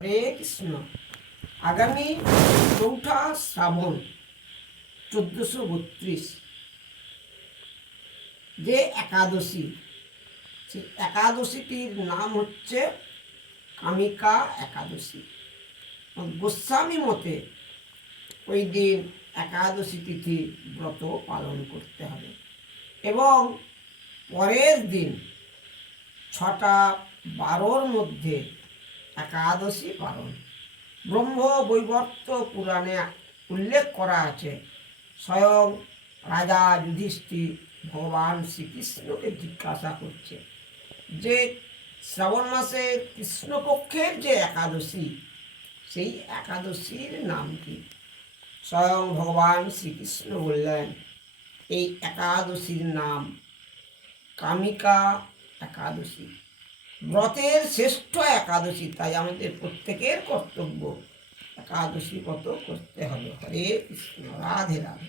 হরে কৃষ্ণ। আগামী 4ঠা শ্রাবণ 1432 যে একাদশী, সেই একাদশীটির নাম হচ্ছে কামিকা একাদশী। গোস্বামী মতে ওই দিন একাদশী তিথি ব্রত পালন করতে হবে এবং পরের দিন 6টা 12র মধ্যে একাদশী পালন। ব্রহ্ম বৈবর্ত পুরাণে উল্লেখ করা আছে, স্বয়ং রাজা যুধিষ্ঠির ভগবান শ্রীকৃষ্ণকে জিজ্ঞাসা করছে যে শ্রাবণ মাসে কৃষ্ণপক্ষের যে একাদশী, সেই একাদশীর নাম কি? স্বয়ং ভগবান শ্রীকৃষ্ণ বললেন, এই একাদশীর নাম কামিকা একাদশী, ব্রতের শ্রেষ্ঠ একাদশী। তাই আমাদের প্রত্যেকের কর্তব্য একাদশী ব্রত করতে হবে। হরে কৃষ্ণ, রাধে রাধে।